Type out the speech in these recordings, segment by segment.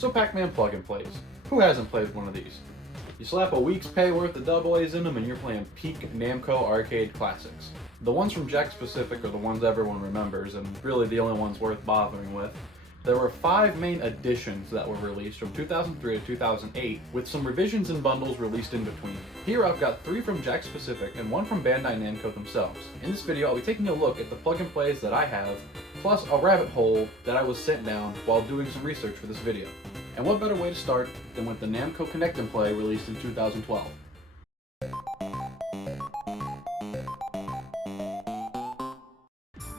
So Pac-Man plug-and-plays. Who hasn't played one of these? You slap a week's pay worth of double A's in them and you're playing peak Namco arcade classics. The ones from Jakks Pacific are the ones everyone remembers and really the only ones worth bothering with. There were 5 main editions that were released from 2003 to 2008 with some revisions and bundles released in between. Here I've got 3 from Jakks Pacific and 1 from Bandai Namco themselves. In this video I'll be taking a look at the plug-and-plays that I have, plus a rabbit hole that I was sent down while doing some research for this video. And what better way to start than with the Namco Connect and Play released in 2012.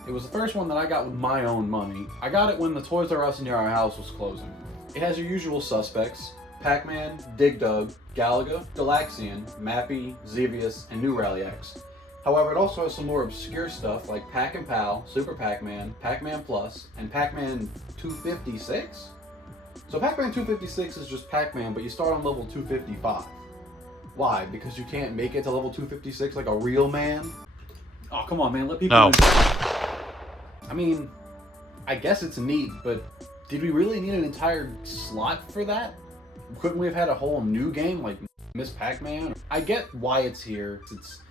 It was the first one that I got with my own money. I got it when the Toys R Us near our house was closing. It has your usual suspects: Pac-Man, Debug, Galaga, Galaxian, Mappy, Xevious, and New Rally X. However, it also has some more obscure stuff like Pac-and-Pal, Super Pac-Man, Pac-Man Plus, and Pac-Man 256? So Pac-Man 256 is just Pac-Man, but you start on level 255. Why? Because you can't make it to level 256 like a real man? Oh, come on, man, let people No. I mean, I guess it's neat, but did we really need an entire slot for that? Couldn't we have had a whole new game like Miss Pac-Man? I get why it's here. It's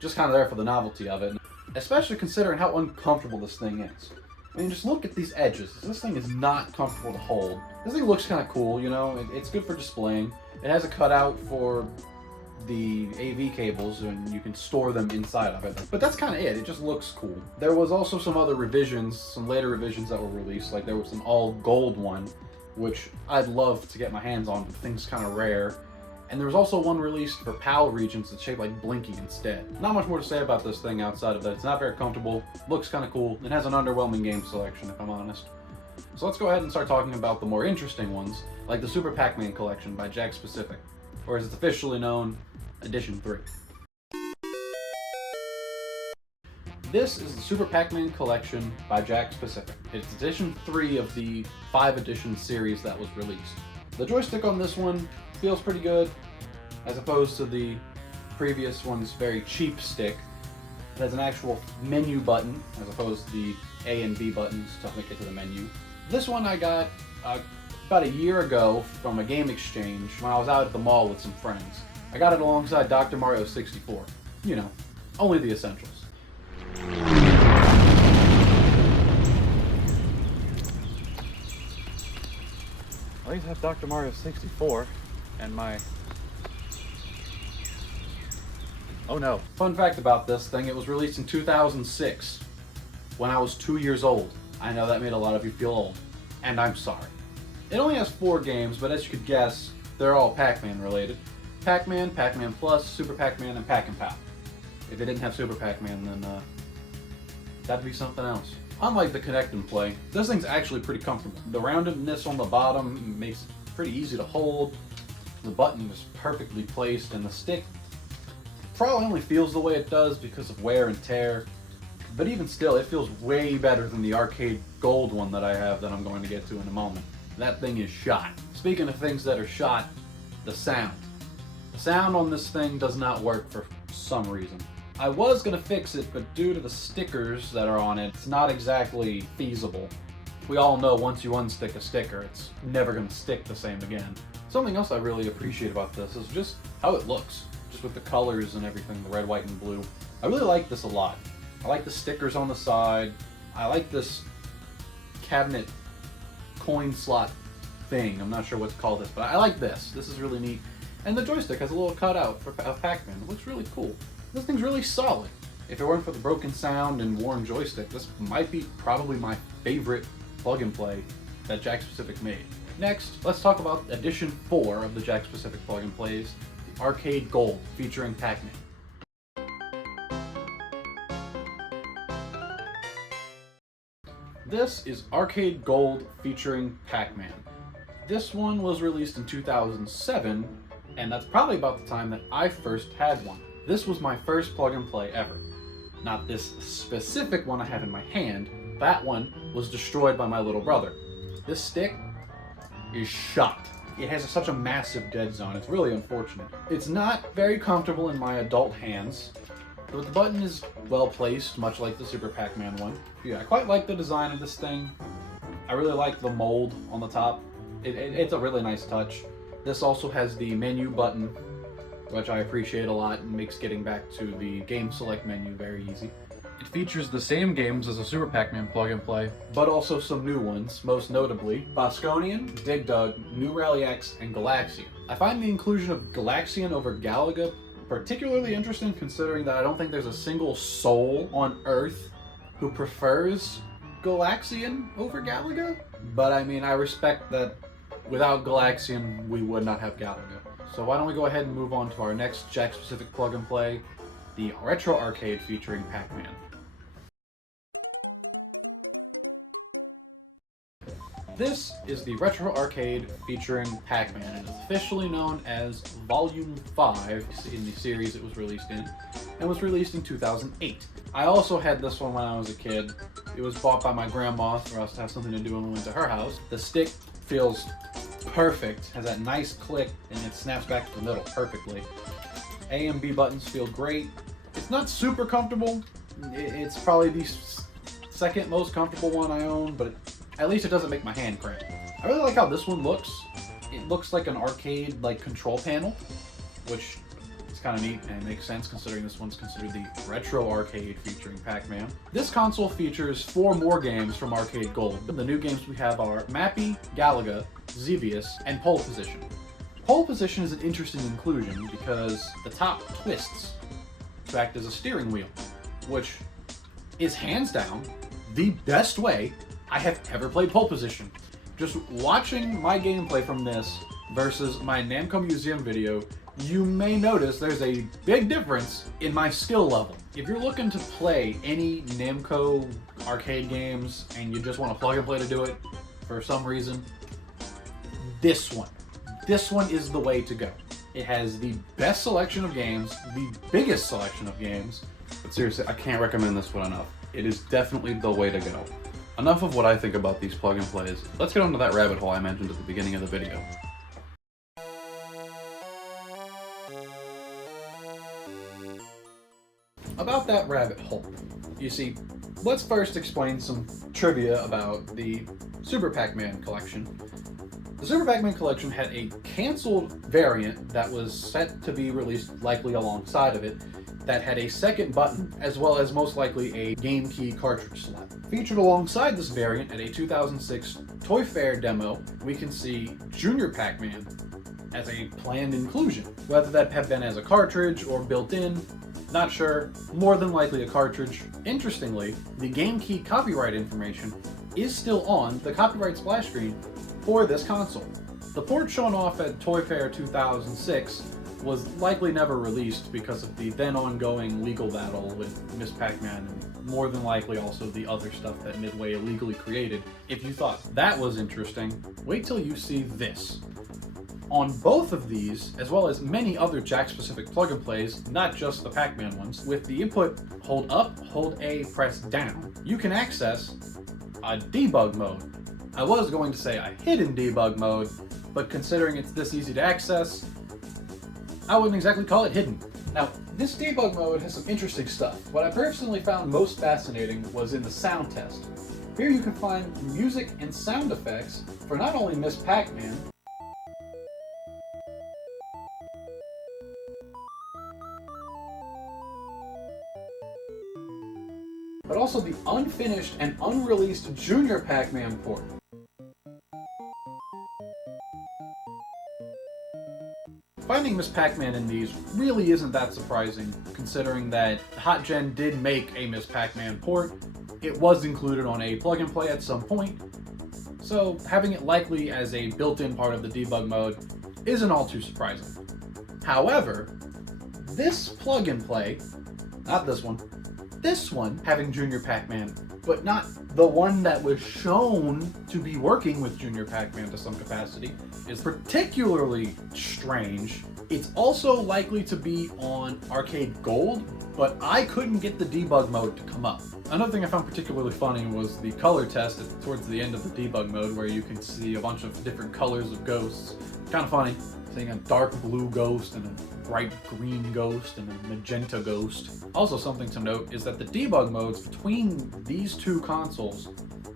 just kind of there for the novelty of it, especially considering how uncomfortable this thing is. I mean, just look at these edges. This thing is not comfortable to hold. This thing looks kind of cool, you know? It's good for displaying. It has a cutout for the AV cables and you can store them inside of it. But that's kind of it. It just looks cool. There was also some other revisions, some later revisions that were released. Like there was an all gold one, which I'd love to get my hands on, but the thing's kind of rare. And there was also one released for PAL regions that's shaped like Blinky instead. Not much more to say about this thing outside of that. It's not very comfortable, looks kind of cool, and has an underwhelming game selection if I'm honest. So let's go ahead and start talking about the more interesting ones, like the Super Pac-Man collection by Jakks Pacific, or as it's officially known, Edition 3. This is the Super Pac-Man collection by Jakks Pacific. It's Edition 3 of the 5 edition series that was released. The joystick on this one feels pretty good, as opposed to the previous one's very cheap stick. It has an actual menu button, as opposed to the A and B buttons to link it to the menu. This one I got about a year ago from a game exchange when I was out at the mall with some friends. I got it alongside Dr. Mario 64. You know, only the essentials. At least I have Dr. Mario 64 and my... Oh no. Fun fact about this thing, it was released in 2006 when I was 2 years old. I know that made a lot of you feel old, and I'm sorry. It only has 4 games, but as you could guess, they're all Pac-Man related. Pac-Man, Pac-Man Plus, Super Pac-Man, and Pac-and-Pal. If it didn't have Super Pac-Man, then that'd be something else. Unlike the Connect and Play, this thing's actually pretty comfortable. The roundedness on the bottom makes it pretty easy to hold. The button is perfectly placed, and the stick probably only feels the way it does because of wear and tear. But even still, it feels way better than the arcade gold one that I have that I'm going to get to in a moment. That thing is shot. Speaking of things that are shot, the sound. The sound on this thing does not work for some reason. I was going to fix it, but due to the stickers that are on it, it's not exactly feasible. We all know once you unstick a sticker, it's never going to stick the same again. Something else I really appreciate about this is just how it looks. Just with the colors and everything, the red, white, and blue. I really like this a lot. I like the stickers on the side. I like this cabinet coin slot thing. I'm not sure what to call this, but I like this. This is really neat. And the joystick has a little cutout for Pac-Man. It looks really cool. This thing's really solid. If it weren't for the broken sound and worn joystick, this might be probably my favorite plug-and-play that Jakks Pacific made. Next, let's talk about Edition 4 of the Jakks Pacific plug-and-plays, the Arcade Gold, featuring Pac-Man. This is Arcade Gold featuring Pac-Man. This one was released in 2007, and that's probably about the time that I first had one. This was my first plug-and-play ever. Not this specific one I have in my hand. That one was destroyed by my little brother. This stick is shot. It has such a massive dead zone. It's really unfortunate. It's not very comfortable in my adult hands, but the button is well placed, much like the Super Pac-Man one. Yeah, I quite like the design of this thing. I really like the mold on the top. It's a really nice touch. This also has the menu button, which I appreciate a lot and makes getting back to the game select menu very easy. It features the same games as a Super Pac-Man plug-and-play, but also some new ones, most notably Bosconian, Debug, New Rally X, and Galaxian. I find the inclusion of Galaxian over Galaga particularly interesting, considering that I don't think there's a single soul on Earth who prefers Galaxian over Galaga. But I mean, I respect that without Galaxian, we would not have Galaga. So why don't we go ahead and move on to our next Jack-specific plug-and-play, the Retro Arcade featuring Pac-Man. This is the Retro Arcade featuring Pac-Man. It is officially known as Volume 5 in the series it was released in, and was released in 2008. I also had this one when I was a kid. It was bought by my grandma for us to have something to do when we went to her house. The stick feels perfect, has that nice click, and it snaps back to the middle perfectly. A and B buttons feel great. It's not super comfortable. It's probably the second most comfortable one I own, but at least it doesn't make my hand cramp. I really like how this one looks. It looks like an arcade control panel, which is kind of neat and makes sense considering this one's considered the Retro Arcade featuring Pac-Man. This console features 4 more games from Arcade Gold. The new games we have are Mappy, Galaga, Xevious, and Pole Position. Pole Position is an interesting inclusion because the top twists to act as a steering wheel, which is hands down the best way I have ever played Pole Position. Just watching my gameplay from this versus my Namco Museum video, you may notice there's a big difference in my skill level. If you're looking to play any Namco arcade games and you just want to plug and play to do it for some reason, this one is the way to go. It has the best selection of games, the biggest selection of games, but seriously, I can't recommend this one enough. It is definitely the way to go. Enough of what I think about these plug and plays. Let's get onto that rabbit hole I mentioned at the beginning of the video. About that rabbit hole. You see, let's first explain some trivia about the Super Pac-Man collection. The Super Pac-Man collection had a canceled variant that was set to be released likely alongside of it, that had a second button, as well as most likely a game key cartridge slot. Featured alongside this variant at a 2006 Toy Fair demo, we can see Junior Pac-Man as a planned inclusion. Whether that had been as a cartridge or built in, not sure, more than likely a cartridge. Interestingly, the game key copyright information is still on the copyright splash screen for this console. The port shown off at Toy Fair 2006 was likely never released because of the then ongoing legal battle with Miss Pac-Man and more than likely also the other stuff that Midway illegally created. If you thought that was interesting, wait till you see this. On both of these, as well as many other Jack-specific plug-and-plays, not just the Pac-Man ones, with the input hold up, hold A, press down, you can access a debug mode. I was going to say a hidden debug mode, but considering it's this easy to access, I wouldn't exactly call it hidden. Now, this debug mode has some interesting stuff. What I personally found most fascinating was in the sound test. Here you can find music and sound effects for not only Miss Pac-Man, but also the unfinished and unreleased Junior Pac-Man port. Finding Miss Pac-Man in these really isn't that surprising, considering that Hot Gen did make a Miss Pac-Man port. It was included on a plug-and-play at some point, so having it likely as a built-in part of the debug mode isn't all too surprising. However, this plug-and-play, not this one having Junior Pac-Man, but not the one that was shown to be working with Junior Pac-Man to some capacity, is particularly strange. It's also likely to be on Arcade Gold, but I couldn't get the debug mode to come up. Another thing I found particularly funny was the color test towards the end of the debug mode, where you can see a bunch of different colors of ghosts. Kind of funny, seeing a dark blue ghost and a bright green ghost and a magenta ghost. Also something to note is that the debug modes between these two consoles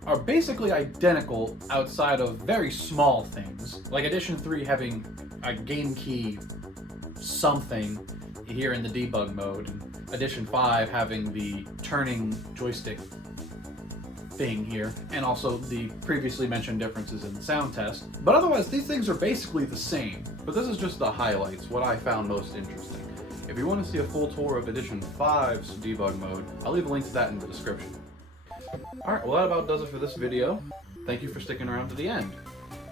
are basically identical outside of very small things, like Edition 3 having a game key something here in the debug mode, and Edition 5 having the turning joystick thing here, and also the previously mentioned differences in the sound test. But otherwise, these things are basically the same, but this is just the highlights, what I found most interesting. If you want to see a full tour of Edition 5's debug mode, I'll leave a link to that in the description. Alright, well that about does it for this video. Thank you for sticking around to the end.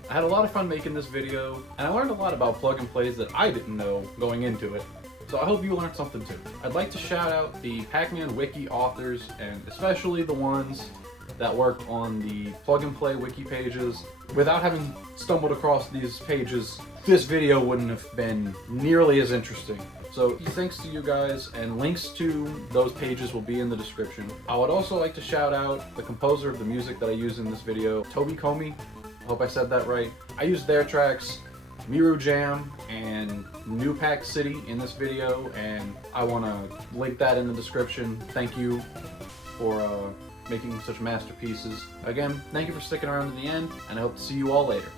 I had a lot of fun making this video, and I learned a lot about plug and plays that I didn't know going into it. So I hope you learned something too. I'd like to shout out the Pac-Man wiki authors, and especially the ones that work on the plug and play wiki pages. Without having stumbled across these pages, this video wouldn't have been nearly as interesting. So thanks to you guys, and links to those pages will be in the description. I would also like to shout out the composer of the music that I used in this video, Toby Comey. I hope I said that right. I used their tracks, Miru Jam and New Pac City in this video, and I want to link that in the description. Thank you for making such masterpieces. Again, thank you for sticking around to the end, and I hope to see you all later.